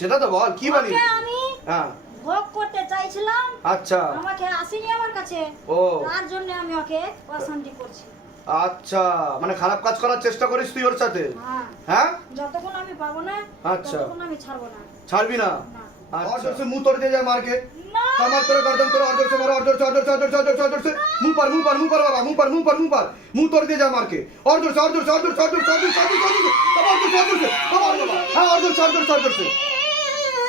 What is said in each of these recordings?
সেটা তো বল কি বানিয়ে আমি হ্যাঁ ভোগ করতে চাইছিলাম আচ্ছা আমাকে আসেনি আমার কাছে ও তার জন্য আমি ওকে অশান্তি করছি আচ্ছা মানে খারাপ কাজ করার চেষ্টা করিস তুই ওর সাথে হ্যাঁ যতক্ষণ আমি পাবো না আচ্ছা ততক্ষণ আমি ছাড়বো না ছাড়বি না আচ্ছা সে মুতর দিয়ে যা মারকে তোরা গর্দন তোর অর্ডার সে অর্ডার সে অর্ডার সে অর্ডার অর্ডার অর্ডার পার মু পার মু পার বাবা মুখ পার মুখ পার মুখ পার মুতর দিয়ে মারকে order order order order order order order order order order order order order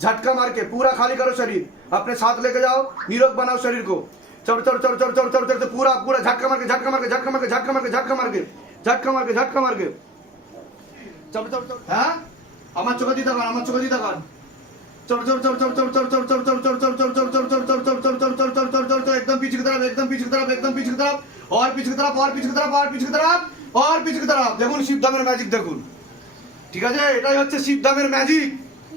झटका मार के पूरा खाली करो शरीर अपने साथ लेके जाओ निरोग बनाओ शरीर को चढ़ चढ़ चढ़ चढ़ चढ़ चढ़ चढ़ पूरा पूरा झटका मार के झटका मार के झटका मार के झटका मार के झटका मार के झटका मार के झटका मार के चढ़ चढ़ चढ़ হ্যাঁ আমার চোখে দিতে পার আমার চোখে দিতে পার চড় চড় চড় চড় চড় চড় চড় চড় চড় চড় চড় চড় চড় चढ़ चढ़ चढ़ चढ़ चढ़ चढ़ चढ़ चढ़ एकदम पीछे की तरफ एकदम पीछे की तरफ एकदम पीछे की तरफ और पीछे की तरफ और पीछे की तरफ और पीछे की तरफ और पीछे की तरफ দেখুন শিবধামের ম্যাজিক দেখুন ঠিক আছে এটাই হচ্ছে শিবধামের ম্যাজিক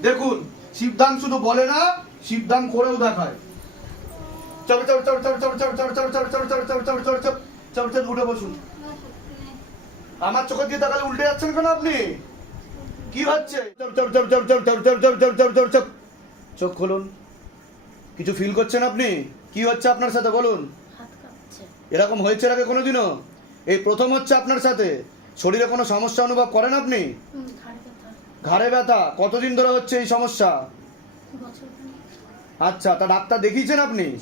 দেখুন শিবদান শুধু বলে না শিবদান করেও দেখায় চল চল চল চল চল চল চল চল চল চল চল চল চল চল চল চল চল উঠে বসুন আমার চোখের দিয়ে তাকালে উল্টে যাচ্ছেন কেন আপনি কি হচ্ছে চোখ খুলুন কিছু ফিল করছেন আপনি কি হচ্ছে আপনার সাথে বলুন এরকম হয়েছে আগে কোনোদিনও এই প্রথম হচ্ছে আপনার সাথে শরীরে কোনো সমস্যা অনুভব করেন আপনি ঘাড়ে ব্যথা কতদিন ধরে হচ্ছে এই সমস্যা? আচ্ছা তা ডাক্তার দেখিয়েছেন আপনি?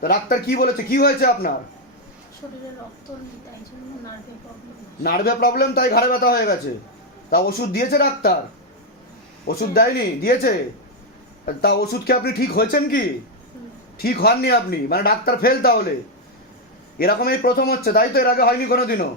তা ডাক্তার কি বলেছে? কি হয়েছে আপনার? নার্ভে প্রবলেম তাই ঘাড়ে ব্যথা হয়ে গেছে। তা ওষুধ দিয়েছে ডাক্তার? ওষুধ দেয়নি? দিয়েছে? তা ওষুধ কি আপনি ঠিক হয়েছেন কি? ঠিক হননি আপনি? মানে ডাক্তার ফেল তাহলে। এরকমই প্রথম হচ্ছে তাই তো এর আগে হয়নি কোনোদিনও।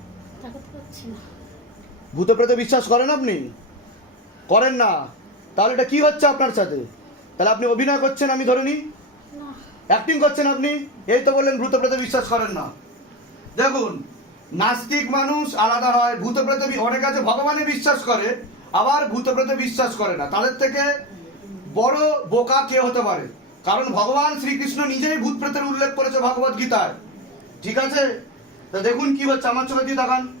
ভূতপ্রেতে ভূতে প্রেতে বিশ্বাস করেন আপনি? করেন না। তাহলে এটা কি হচ্ছে আপনার সাথে? তাহলে আপনি অভিনয় করছেন আমি ধরে নিই? অ্যাক্টিং করছেন আপনি? এই তো বললেন ভূতপ্রেতে বিশ্বাস করেন না। দেখুন নাস্তিক মানুষ আলাদা হয় ভূতপ্রেতে অনেক আছে ভগবানে বিশ্বাস করে আবার ভূতপ্রেতে বিশ্বাস করে না। তাদের থেকে বড় বোকা কে হতে পারে? কারণ ভগবান শ্রীকৃষ্ণ নিজেই ভূতপ্রেতের উল্লেখ করেছে ভগবত গীতায় ঠিক আছে? তা দেখুন কি হচ্ছে। আমার চোখে দিয়ে দেখান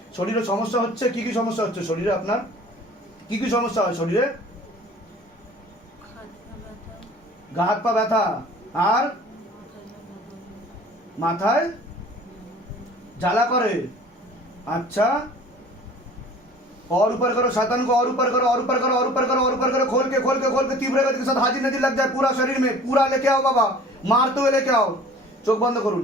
শরীরে সমস্যা হচ্ছে, কি কি সমস্যা হচ্ছে? শরীরে আপনার কি কি সমস্যা হয় শরীরে? গা হাত পা ব্যথা। আর মাথায় জ্বালা করে। আচ্ছা। অর উপার করো শতান অর উপার করো অর উপার করো অর করো অর উপার করো, খোলকে খোলকে খোলকে, তীব্র গতির সাথে হাজির নাজির লাগ যায় পুরা শরীর মে, পুরা লেকে আও বাবা মারতে হয়ে লেখে আও। চোখ বন্ধ করুন।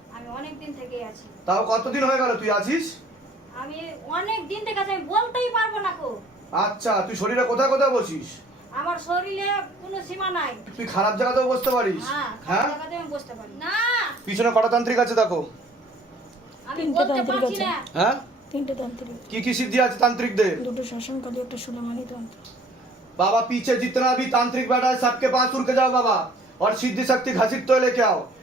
অনেক দিন থেকেই আছি। তাও কতদিন হয়ে গেল তুই আছিস? আমি অনেক দিন থেকে আছি বলতেই পারব না কো। আচ্ছা তুই শরীরে কোথায় কোথায় বসিস? আমার শরীরে কোনো সীমা নাই। তুই খারাপ জায়গাতেও বসতে পারিস? হ্যাঁ খারাপ হ্যাঁ? জায়গাতেও বসতে পারি। না! পিছনে কটা তান্ত্রিক আছে দেখো। আমি বলতে পারছি না। হ্যাঁ? তিনটে তান্ত্রিক। কি কি সিদ্ধি আছে তান্ত্রিকদের? দুটো শাসনকালী একটা সুলেমানি তন্ত্র বাবা পিছে जितना भी तांत्रिक बैठा है सबके पास उड़ के जाओ बाबा और सिद्धि शक्ति घसीट तो लेके आओ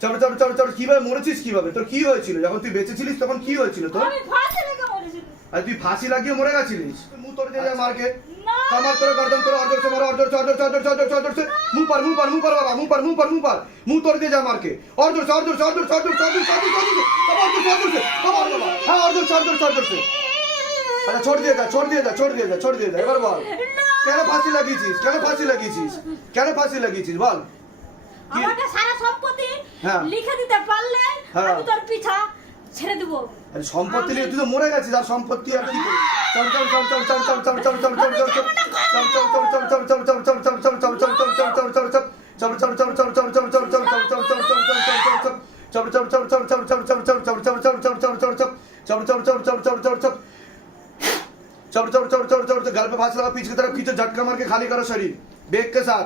চলো চলো চলো চলো কীভাবে মরেছিস কীভাবে তোর কি হয়েছিল যখন তুই বেঁচে তখন কি হয়েছিল তোর আর তুই ফাঁসি লাগিয়ে মরে গেছিলিস মু তোর যে মারকে গর্দন সে মারো সে মু পার মু পার মু পার বাবা মু পার মু পার মু পার মু তোর দিয়ে যা মারকে অর্ডার সে সে সে সে সে সে সে হ্যাঁ অর্ধ সে অর্ডার সে অর্ডার সে দিয়ে দা ছোট দিয়ে দা ছোট দিয়ে দা ছোট দিয়ে দা এবার বল কেন ফাঁসি লাগিয়েছিস কেন ফাঁসি লাগিয়েছিস কেন ফাঁসি লাগিয়েছিস বল আমাকে সারা সম্পত্তি হ্যাঁ। লিখে দিতে পারলে হ্যাঁ। আমি তোর পিছা ছেড়ে দেবো আরে সম্পত্তি নিয়ে তুই তো মরে গেছিস আর সম্পত্তি আর কি করবি? চল চল চল চল চল চল চল চল চল চল চল চল চল চল চল চল চল চল চল চল চল চল চল চল চল চল गल पे फांस लगा पीछे की तरफ खींचो झटका मार के खाली करो शरीर बेग के साथ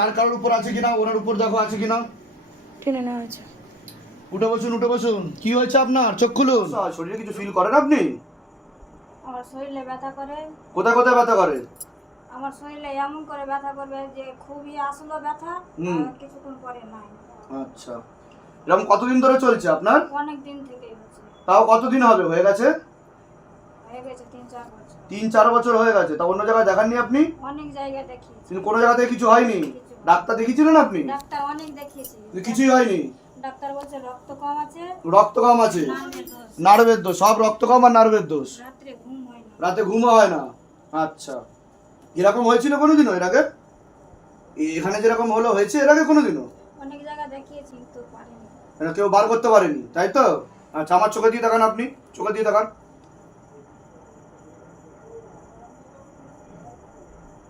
আর কারোর উপর আছে কিনা ওনার উপর দেখো আছে কিনা টেনে নেওয়া হয়েছে উঠে বসুন উঠে বসুন কি হয়েছে আপনার চোখ খুলুন শরীরে কিছু ফিল করেন আপনি আমার শরীরে ব্যথা করে কোথায় কোথায় ব্যথা করে আমার শরীরে এমন করে ব্যথা করবে যে খুবই আসলো ব্যথা আর কিছুক্ষণ পরে নাই আচ্ছা এরকম কতদিন ধরে চলছে আপনার অনেক দিন থেকে তাও কতদিন হবে হয়ে গেছে হয়ে গেছে তিন চার তিন চার বছর হয়ে গেছে তা অন্য জায়গায় দেখাননি আপনি? অনেক জায়গায় দেখিয়েছি। কিন্তু কোনো জায়গাতে কিছু হয়নি? ডাক্তার দেখিয়েছিলেন আপনি? ডাক্তার অনেক দেখিয়েছি। কিছুই হয়নি? ডাক্তার বলছে রক্ত কম আছে। রক্ত কম আছে? নার্ভের দোষ। সব রক্ত কম আর নার্ভের দোষ? রাত্রে ঘুম হয় না। রাতে হয় না? আচ্ছা। এরকম হয়েছিল কোনোদিনও এর আগে? এখানে যেরকম হলো হয়েছে এর আগে কোনোদিনও? অনেক জায়গায় দেখিয়েছি তো পারিনি। কেউ বার করতে পারেনি তাই তো? আচ্ছা আমার চোখে দিয়ে দেখান আপনি। চোখে দিয়ে দেখান।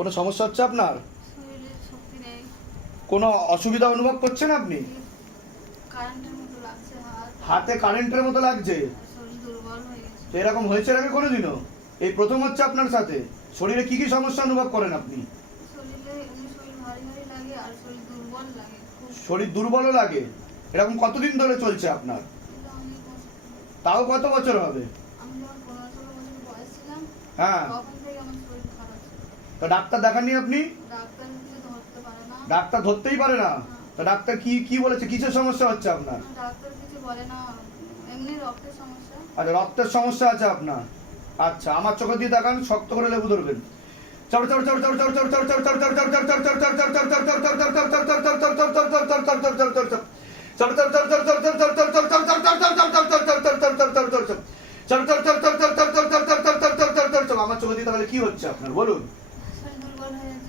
কোনো সমস্যা হচ্ছে আপনার? কোনো অসুবিধা অনুভব করছেন আপনি? হাতে। কারেন্টের মতো লাগছে? এরকম হয়েছে আগে কোনোদিনও? এই প্রথম হচ্ছে আপনার সাথে। শরীরে কি কি সমস্যা অনুভব করেন আপনি? শরীর দুর্বলও লাগে। এরকম কতদিন ধরে চলছে আপনার? তাও কত বছর হবে? হ্যাঁ। তা ডাক্তার দেখাননি আপনি ডাক্তার ধরতেই পারে না তা ডাক্তার কি কি বলেছে কিছু সমস্যা হচ্ছে আপনার আচ্ছা রক্তের সমস্যা আছে আপনার আচ্ছা আমার চোখে দিয়ে দেখান শক্ত করে লেবু ধরবেন আমার চোখে দিয়ে তাহলে কি হচ্ছে আপনার বলুন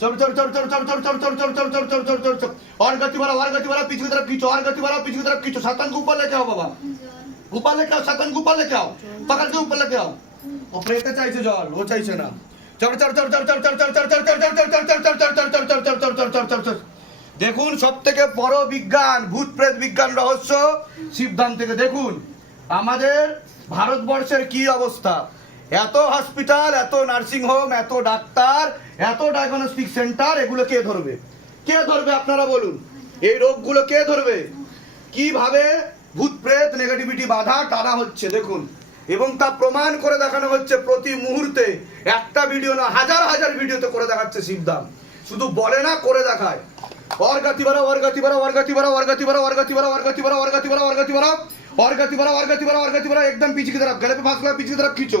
चल चल चल चल चल चल चल चल चल चल चल चल चल चल चल और गति वाला और गति वाला पीछे की तरफ खींचो और गति वाला पीछे की तरफ खींचो सातन को ऊपर लेके आओ बाबा ऊपर लेके आओ सातन को ऊपर लेके आओ पकड़ के ऊपर लेके आओ ও প্রেতে চাইছে জল ও চাইছে না চল চল চল চল চল চল চল চল চল চল চল চল চল চল চল চল চল চল চল চল চল চল চল দেখুন সব থেকে বড় বিজ্ঞান ভূত প্রেত বিজ্ঞান রহস্য শিবধাম থেকে দেখুন আমাদের ভারতবর্ষের কি অবস্থা এত হসপিটাল এত নার্সিং হোম এত ডাক্তার এত ডায়াগনস্টিক সেন্টার এগুলো কে ধরবে কে ধরবে আপনারা বলুন এই রোগগুলো কে ধরবে কিভাবে ভূত প্রেত নেগেটিভিটি বাধা টানা হচ্ছে দেখুন এবং তা প্রমাণ করে দেখানো হচ্ছে প্রতি মুহূর্তে একটা ভিডিও না হাজার হাজার ভিডিওতে করে দেখাচ্ছে শিবদাম শুধু বলে না করে দেখায় और गति बढ़ाओ और गति बढ़ाओ और गति बढ़ाओ और गति बढ़ाओ और गति बढ़ाओ और गति बढ़ाओ और गति बढ़ाओ और गति बढ़ाओ और गति बढ़ाओ और गति बढ़ाओ और गति बढ़ाओ एकदम पीछे की तरफ गले पे फांस लगा पीछे की तरफ खींचो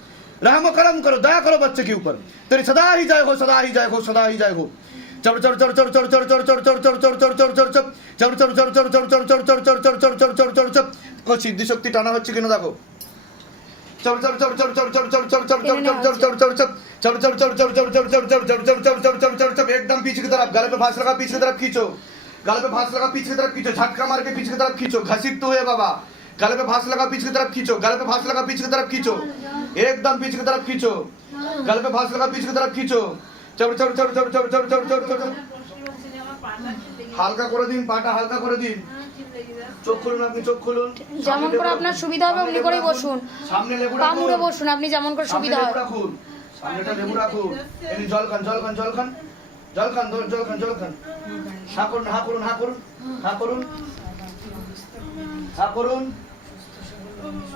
रहम करम करो दया करो बच्चे के ऊपर तेरी सदा ही जय हो सदा ही जय हो सदा ही जय हो चढ़ चढ़ चढ़ चढ़ चढ़ चढ़ चढ़ चढ़ चढ़ चढ़ चढ़ चढ़ चढ़ चढ़ चढ़ चढ़ चढ़ चढ़ चढ़ चढ़ चढ़ चढ़ चढ़ चढ़ चढ़ चढ़ चढ़ ও সিদ্ধি শক্তি টানা হচ্ছে কিনা দেখো চল চল চল চল চল চল চল চল চল চল চল চল চল चल चल चल चल चल चल चल चल चल चल चल चल चल चल चल एकदम पीछे की तरफ गले पे फांस लगा पीछे की तरफ खींचो गले पे फांस लगा पीछे की तरफ खींचो झटका मार के पीछे की तरफ खींचो घसीटते हुए बाबा गले पे फांस लगा पीछे की तरफ खींचो गले पे फांस लगा पीछे की तरफ खींचो एकदम पीछे की तरफ खींचो गले पे फांस लगा पीछे की तरफ खींचो चल चल चल चल चल चल चल चल चल হালকা করে দিন পাটা হালকা করে দিন চোখ খুলুন আপনি চোখ খুলুন যেমন করে আপনার সুবিধা হবে অমনি করেই বসুন সামনে লেবু পা রাখুন মুড়ে বসুন আপনি যেমন করে সামনে সুবিধা লেবু হয় রাখুন সামনেটা লেবু রাখুন এমনি জল খান জল খান জল খান জল খান জল জল খান জল খান হা করুন হা করুন হা করুন হা করুন হা করুন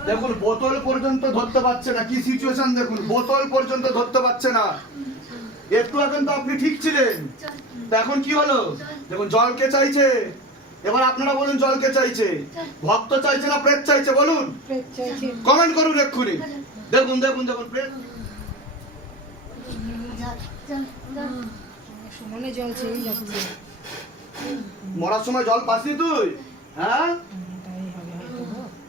দেখুন বোতল পর্যন্ত ধরতে পারছে না। কি সিচুয়েশন দেখুন? বোতল পর্যন্ত ধরতে পারছে না। একটু এখন তো আপনি ঠিক ছিলেন। এখন কি হলো? দেখুন জল কে চাইছে? এবার আপনারা বলুন জল কে চাইছে? ভক্ত চাইছে না প্রেত চাইছে? বলুন। কমেন্ট করুন এক্ষুনি। দেখুন দেখুন দেখুন প্রেত। মরার সময় জল পাসনি তুই? হ্যাঁ?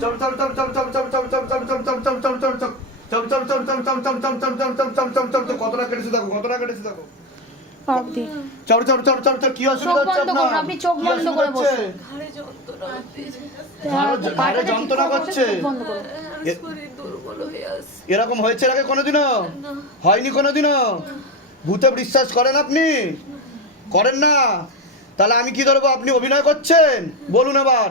চল চল চল কেটেছে যন্ত্রণা এরকম হয়েছে আগে কোনোদিনও হয়নি কোনোদিনও ভূতে বিশ্বাস করেন আপনি করেন না তাহলে আমি কি ধরবো আপনি অভিনয় করছেন বলুন এবার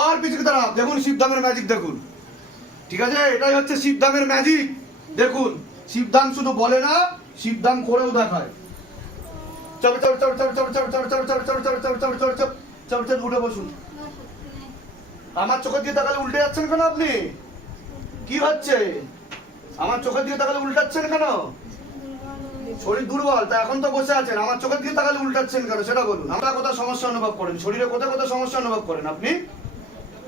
আর পিছনে দাঁড়া দেখুন শিবধামের ম্যাজিক দেখুন ঠিক আছে এটাই হচ্ছে শিবধামের ম্যাজিক দেখুন শিবধাম শুধু বলে না শিবধাম করেও দেখায় চল চল চল চল চল চল চল চল চল চল চল চল চল চল চল চল চল উঠে বসুন আমার চোখের দিয়ে তাকালে উল্টে যাচ্ছেন কেন আপনি কি হচ্ছে আমার চোখের দিকে তাকালে উল্টাচ্ছেন কেন শরীর দুর্বল তা এখন তো বসে আছেন আমার চোখের দিকে তাকালে উল্টাচ্ছেন কেন সেটা বলুন আমরা কোথাও সমস্যা অনুভব করেন শরীরে কোথায় কোথাও সমস্যা অনুভব করেন আপনি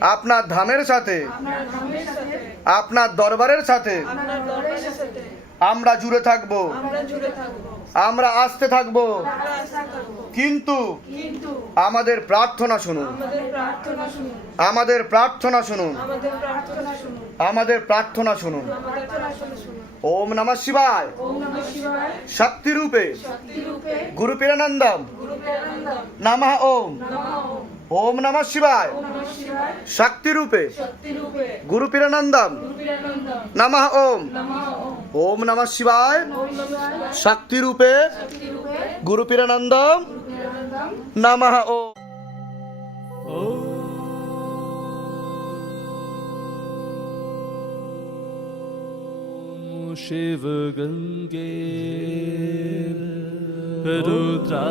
আপনার ধামের সাথে আপনার দরবারের সাথে আমরা জুড়ে থাকব আমরা আসতে থাকব। কিন্তু আমাদের প্রার্থনা শুনুন। আমাদের প্রার্থনা শুনুন। আমাদের প্রার্থনা শুনুন। ওম নম শিবায়। শক্তিরূপে গুরুপিরানন্দম নমঃ ওম। ওম নম শিবায়। শক্তি রূপে গুরু পিরানন্দম নম ওম। ওম নম শিবায়। শক্তি রূপে গুরু পিরানন্দম নম ওম। शिव गङ्गे रुद्रा